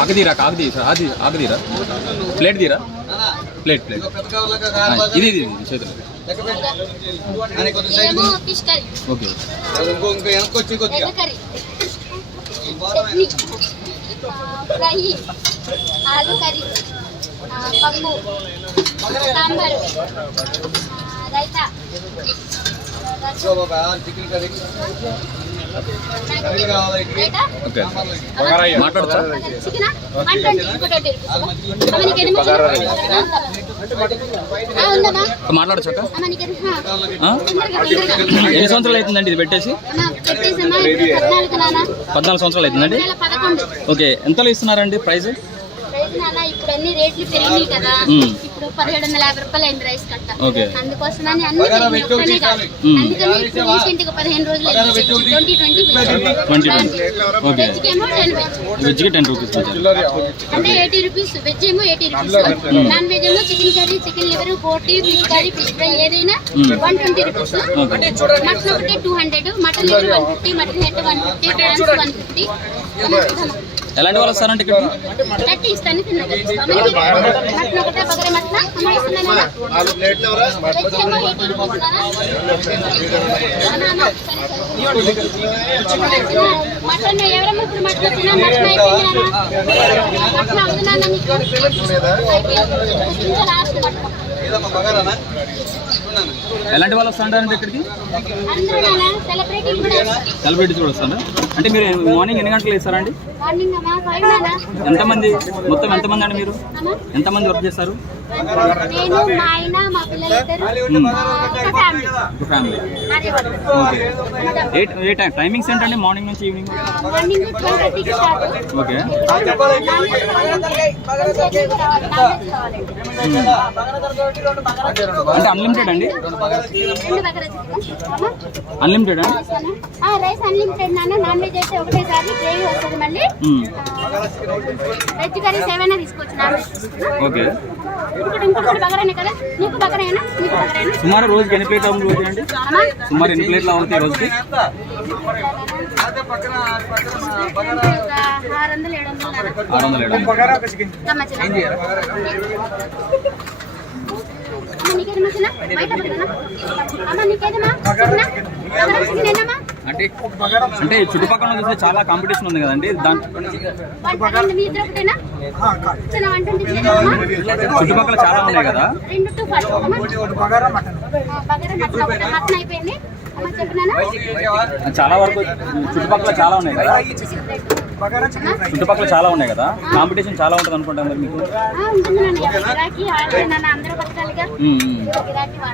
ఆగదీరా ఆగదీరా plate తీరా plate ఇది చేతులు ఓకే ఫ్రై ఆలు కర్రీ పప్పు సాంబారు రైతా చికెన్ కర్రీ మాట్లాడతా మాట్లాడచ్చు ఎన్ని సంవత్సరాలు అవుతుందండి ఇది పెట్టేసి 14 సంవత్సరాలు అవుతుందండి ఓకే ఎంతలో ఇస్తున్నారండి ప్రైస్ ఇప్పుడు అన్ని రేట్లు పెరిగినాయి కదా ఇప్పుడు 1750 రూపాయలు అయింది రైస్ కట్ట అందుకోసమని అన్ని అందుకని రీసెంట్ గా 15 రోజులు 20 వెజ్ కి 10 రూపీస్ అంటే 80 రూపీస్ వెజ్ ఏమో 80 రూపీస్ నాన్ వెజ్ ఏమో చికెన్ కర్రీ చికెన్ లివర్ బోటి ఫిష్ కర్రీ ఫిష్ ఫ్రై ఏదైనా 120 రూపీస్ మటన్ ఒకటి 200 mutton liver 150 mutton head 150 prawns 150 ఎలాంటి వాళ్ళు వస్తారంటే ఇక్కడ ఇస్తాను ఒకటే బగరే మటన్ మటన్ ఎవరమ్మా ఇప్పుడు మటన్ వచ్చినా మటన్ అయిపోయింది లాస్ట్ మటన్ ఎలాంటి వాళ్ళు వస్తారంటే ఇక్కడికి సెలబ్రిటీస్ కూడా వస్తారా అంటే మీరు మార్నింగ్ ఎన్ని గంటలు వేస్తారండి ఎంతమంది మొత్తం ఎంతమంది అండి మీరు ఎంతమంది వర్క్ చేస్తారు ఫ్యామిలీ ఓకే టైమింగ్స్ ఏంటండి మార్నింగ్ నుంచి ఈవినింగ్ ఓకే అంటే అన్లిమిటెడ్ అండి unlimited rice unlimited non veg అయితే ఒకటేసారి గ్రేవీ వస్తుంది మళ్ళీ వెజ్ కర్రీస్ ఏమైనా తీసుకోవచ్చు నాన్ వెజ్ ఓకే ఇంకొకటి బగరేనే కదా నీకు బగరేనా నీకు బగరేనా సుమారు రోజుకి ఎన్ని ప్లేట్లు అవుతుంది అండి సుమారు ఎన్ని ప్లేట్లు అవుతాయి రోజుకి 600-700 అంటే చుట్టుపక్కల చూస్తే చాలా కాంపిటీషన్ ఉంది కదండి చుట్టుపక్కల చాలా ఉన్నాయి కదా చాలా వరకు చుట్టుపక్కల చాలా ఉన్నాయి కదా చుట్టుపక్కల చాలా ఉన్నాయి కదా కాంపిటీషన్ చాలా ఉంటుంది అనుకుంటా మరి మీకు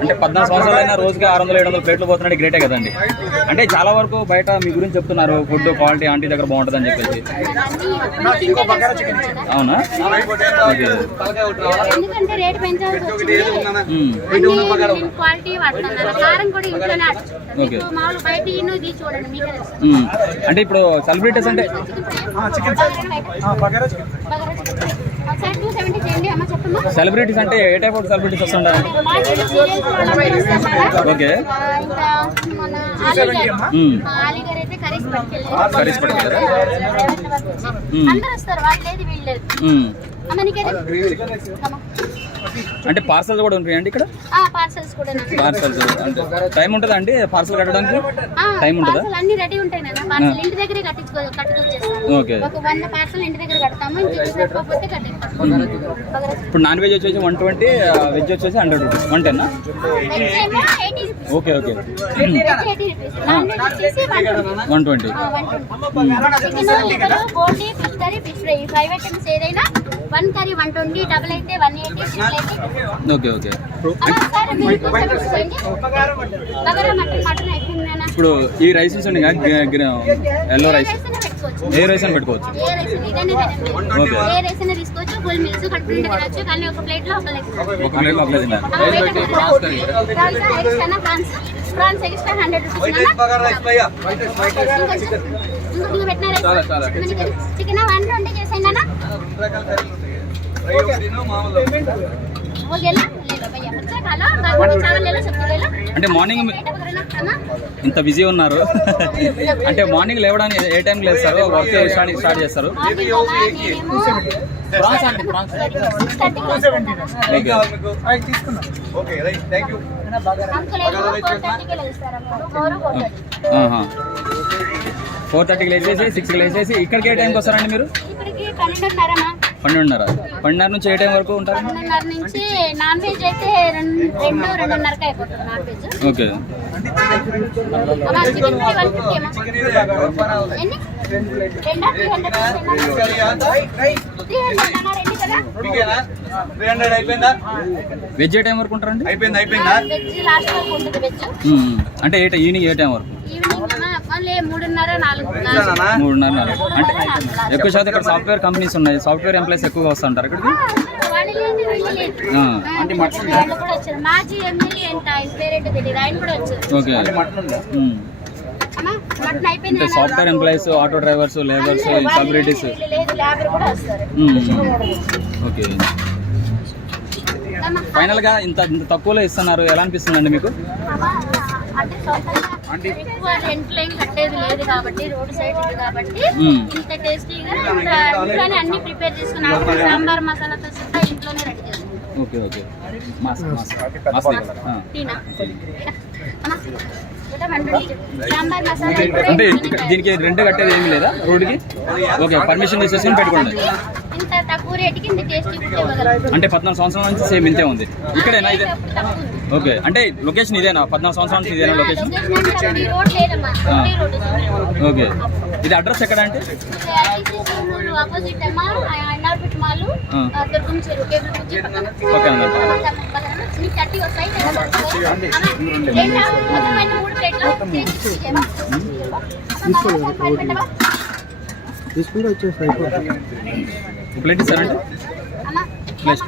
అంటే 14 సంవత్సరాలైనా రోజుకి 600-700 ప్లేట్లు పోతున్నాడు గ్రేటే కదండి అంటే చాలా వరకు బయట మీ గురించి చెప్తున్నారు ఫుడ్ క్వాలిటీ ఆంటీ దగ్గర బాగుంటుంది అని చెప్పేసి అవునా అంటే ఇప్పుడు సెలబ్రిటీస్ అంటే సెలబ్రిటీస్ అంటే ఏ టైప్ ఆఫ్ సెలబ్రిటీస్ వస్తుంటారు ఓకే కర్రీస్ పట్టుకెళ్ళారా అంటే పార్సల్స్ కూడా ఉంటాయండి ఇక్కడ పార్సల్స్ అంటే టైం ఉంటుందా అండి పార్సల్ కట్టడానికి టైం ఉంటుందా అన్ని రెడీ ఉంటాయి నాన్న పార్సల్ ఇంటి దగ్గరే కట్టుకొచ్చేస్తాం ఓకే ఒక 100 పార్సల్ ఇంటి దగ్గర కడతాము ఇంటికి కట్టేస్తాం ఇప్పుడు నాన్ వెజ్ వచ్చేసి 120 వెజ్ వచ్చేసి 100 రూపీస్ 110 ఓకే ఓకే 120 బోటి fish curry fish fry 5 items ఏదైనా 1 కర్రీ 120 డబుల్ అయితే 180 ఓకే ఓకే ఇప్పుడు ఈ రైసెస్ ఉన్నాయి కదా ఎల్లో రైస్ ఏ రైస్ అని పెట్టుకోవచ్చు ఒక ప్లేట్లో ఒకలేదు ప్రాన్స్ ఎక్స్ట్రా 100 రూపీస్ చికెన్ 120 చేసేయండి ఓకేనా అంటే మార్నింగ్ ఇంత బిజీ ఉన్నారు అంటే మార్నింగ్ లేవడానికి ఏ టైం లేస్తారు వర్క్ స్టార్ట్ చేస్తారు ఆహా. 4:30కి లేచేసి 6కి లేచేసి ఇక్కడికి ఏ టైంకి వస్తారండి మీరు? 12:30 నుంచి ఏ టైం వరకు ఉంటారు? 12:30 నుంచి నాన్ వెజ్ అయితే 2:30కి అయిపోతుంది non veg. Okay. Chicken fry 150 ఎన్ని? 300 అయిపోయిందా? వెజ్ ఏ టైం వరకు ఉంటారండి? అయిపోయిందా? వెజ్ లాస్ట్ వరకు ఉంటుంది వెజ్. అంటే ఈవినింగ్ ఏ టైం వరకు? ఈవినింగ్ 3:30 4. 3:30 అంటే ఎక్కువ శాతం ఇక్కడ సాఫ్ట్వేర్ కంపెనీస్ ఉన్నాయి, సాఫ్ట్వేర్ ఎంప్లాయీస్ ఎక్కువగా వస్తుంటారు ఇక్కడికి. మాజీ ఎమ్మెల్యే ఎంత ఆయన పేరేంటో తెలియదు, ఆయన కూడా వచ్చారు. ఓకే. అంటే software employees, auto drivers, labours, celebrities. Okay. Final గా ఇంత తక్కువలో ఇస్తున్నారు, ఎలా అనిపిస్తుందండి మీకు? ఎక్కువ రెంట్లు ఏం కట్టేది లేదు కాబట్టి, రోడ్ సైడ్ ఉంది కాబట్టి ఇంత టేస్టీగా ఇంట్లోనే అన్ని ప్రిపేర్ చేసుకున్నాం. సాంబార్ మసాలాతో సహా ఇంట్లోనే రెడీ చేసుకున్నాం. ఓకే. ఓకే. సాంబార్ మసాలా అంటే దీనికి రెంట్ కట్టేది ఏమీ లేదా రోడ్డుకి? ఓకే. పర్మిషన్ తీసేసుకుని పెట్టుకోండి. ఇంత తక్కువ రేటుకి ఇంత టేస్టీ ఫుడ్ ఇవ్వగలరు. అంటే 14 సంవత్సరాల నుంచి సేమ్ ఇంతే ఉంది ఇక్కడేనా? ఇదే. ఓకే. అంటే లొకేషన్ ఇదేనా? 14 సంవత్సరాల నుంచి ఇదేనా లొకేషన్? ఓకే. ఇది అడ్రస్ ఎక్కడ అంటే? ఆపోజిట్ అమ్మా ఎన్ఆర్పిట్ మాల్ దుర్గం చెరువు కేబుల్ బ్రిడ్జి పక్కన. ఓకే అన్న. 30 వస్తాయి. మొత్తమైన 3 ప్లేట్లు తీసుకుంటే వచ్చేస్తాయి. ప్లేట్ ఇస్తారండి? ప్లేట్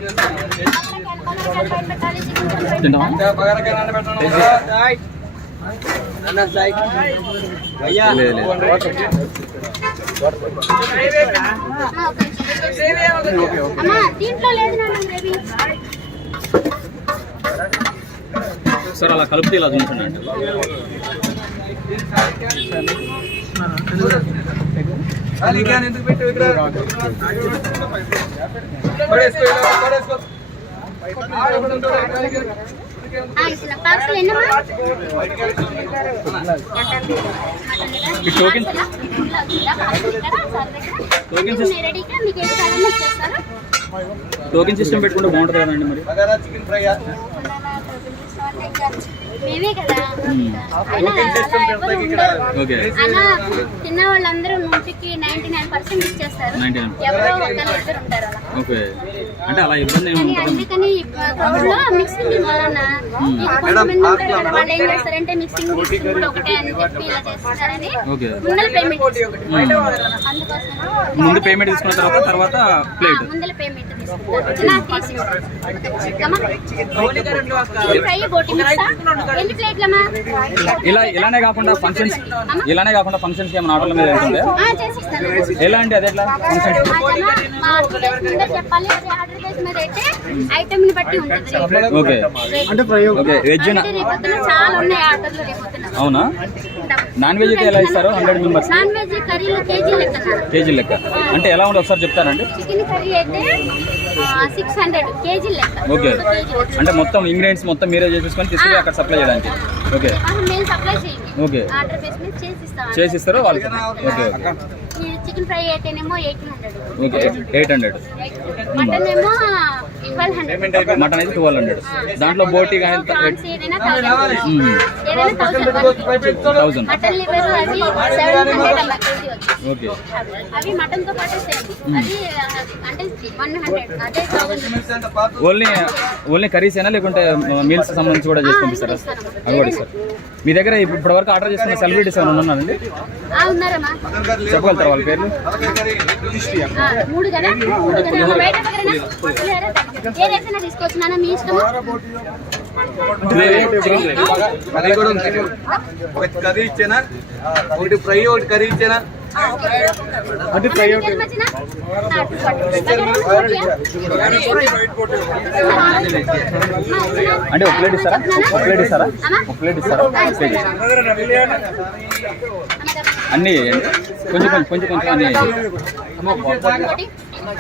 దీంట్లో లేదు సార్ అలా కలిపితే ఇలా చూపించండి. ఎందుకు పెట్టు టోకెన్ టోకెన్ సిస్టమ్ పెట్టుకుంటే బాగుంటుంది కదండి మరి. చికెన్ ఫ్రై మేమే కదా. ఓకే. తిన్న వాళ్ళందరూ 99% ఇచ్చేస్తారు. ఎవరో ఒకరు ఇద్దరు ఉంటారు అలా. ఓకే. అంటే అలా ఇబ్బంది ఏమి ఉంటుంది? అందుకని ఊళ్ళో మిక్సింగ్ వలన కొంతమంది ఉంటారు కదా, వాళ్ళు ఏం చేస్తారంటే మిక్సింగ్ కూడా ఒకటే అని చెప్పి ఇలా చేస్తారని ముందర పేమెంట్ అందుకోసం ముందు పేమెంట్ తీసుకున్న తర్వాత ప్లేట్ ముందర పేమెంట్ తీసుకుంటారు. ఫ్రై బోటి మిక్సా ఎన్ని ప్లేట్లమ్మా? ఇలానే కాకుండా ఫంక్షన్స్ ఏమైనా ఆర్డర్ల మీద వెళ్తుండే ఎలా అండి? అది ఎట్లా ఫంక్షన్స్? చెప్పాలి, ఆర్డర్ బేస్ మీద అయితే ఐటమ్ ని బట్టి ఉంటుంది. ఓకే. ఓకే. వెజ్ చాలా ఉన్నాయి ఆర్డర్లు. అవునా? నాన్ వెజ్ అయితే ఎలా ఇస్తారు? 100 మెంబర్స్. నాన్ వెజ్ కర్రీలు కేజీ లెక్క అంటే ఎలా ఉంటుంది ఒకసారి చెప్తారండి? చికెన్ కర్రీ అయితే 600 కేజీ లెక్క. ఓకే. అంటే మొత్తం ఇంగ్రీడియంట్స్ మొత్తం మీరే చేసేసుకొని తీసుకుని అక్కడ సప్లై చేయడానికి. ఓకే. మేము సప్లై చేయండి. ఓకే. ఆర్డర్ బేస్ మీద చేసిస్తారు వాళ్ళకి. ఓకే. చికెన్ ఫ్రై అయితేనేమో 800. ఓకే. 800. మటన్ ఏమో 1200. మటన్ అయితే 1200. దాంట్లో బోటి కానీ ఏదైనా 1000. మటన్ లివర్ అవి 700 అలా కేజీ వచ్చి. ఓకే. అవి మటన్ తో పాటు అది అంటే 100 అదే 1000. ఓన్లీ కర్రీస్ అయినా లేకుంటే మీల్స్ సంబంధించి కూడా చేసి పంపిస్తారా? అది కూడా సార్. మీ దగ్గర ఇప్పటి వరకు ఆర్డర్ చేస్తున్న సెలబ్రిటీస్ ఏమైనా ఉన్నారండి? ఉన్నారమ్మా. చెప్పగలుగుతారా వాళ్ళ పేర్లు? 3 కదా. బయట ఏదైనా తీసుకొచ్చినా మీ ఇష్టం. కర్రీ కూడా ఉంది. ఒక కర్రీ ఇచ్చేనా, ఒకటి ఫ్రై, ఒకటి కర్రీ ఇచ్చేనా. అంటే ఫ్రై అవుట్ అంటే ఒక ప్లేట్ ఇస్తారా ఒక ప్లేట్ ఇస్తారా ఒక ప్లేట్ ఇస్తారా అన్నీ కొంచెం కొంచెం కొంచెం కొంచెం అన్నీ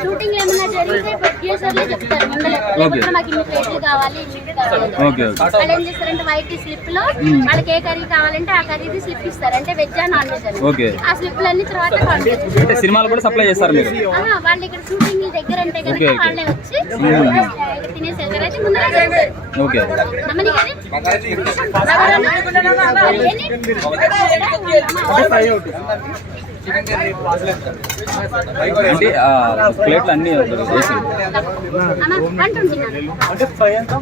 షూటింగ్ ఏమన్నా జరిగితే ప్రొడ్యూసర్లే చెప్తారు ముందరే. లేకపోతే మాకు ఇన్ని ప్లేట్లు కావాలి ఇన్ని కావాలి. ఓకే ఓకే వాళ్ళు ఏం చేస్తారంటే వైట్ స్లిప్ లో వాళ్ళకి ఏ కర్రీ కావాలంటే ఆ కర్రీది స్లిప్ ఇస్తారు. అంటే వెజ్ నాన్ వెజ్ అని ఓకే ఆ స్లిప్లు అన్ని తర్వాత పంపిస్తారు. అంటే సినిమాలు కూడా సప్లై చేస్తారు మీరు వాళ్ళు ఇక్కడ షూటింగ్ దగ్గర అంటే ఓకే, కనుక ఓకే. వాళ్ళే వచ్చి తినేసేసారు. అయితే ముందరే చెప్తారు. ఓకే అమ్మని కానీ ఫ్రై అవుట్ అంటే ప్లేట్లు అన్నీ వేసి అంటే ఫ్రై ఎంత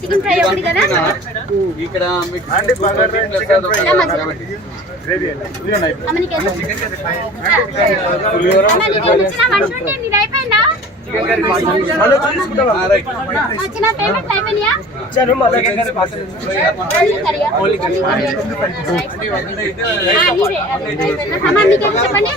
చికెన్ ఫ్రై ఒకటి కదా ఇక్కడ అయిపోయిందా వచ్చిన పేమెంట్ అయిపోయినాయా చెప్పండి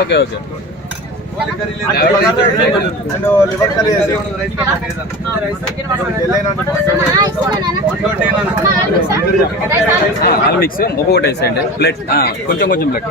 okay okay liver curry all mix ఒక్కొక్కటి వేసేయండి ప్లేట్ కొంచెం కొంచెం ప్లేట్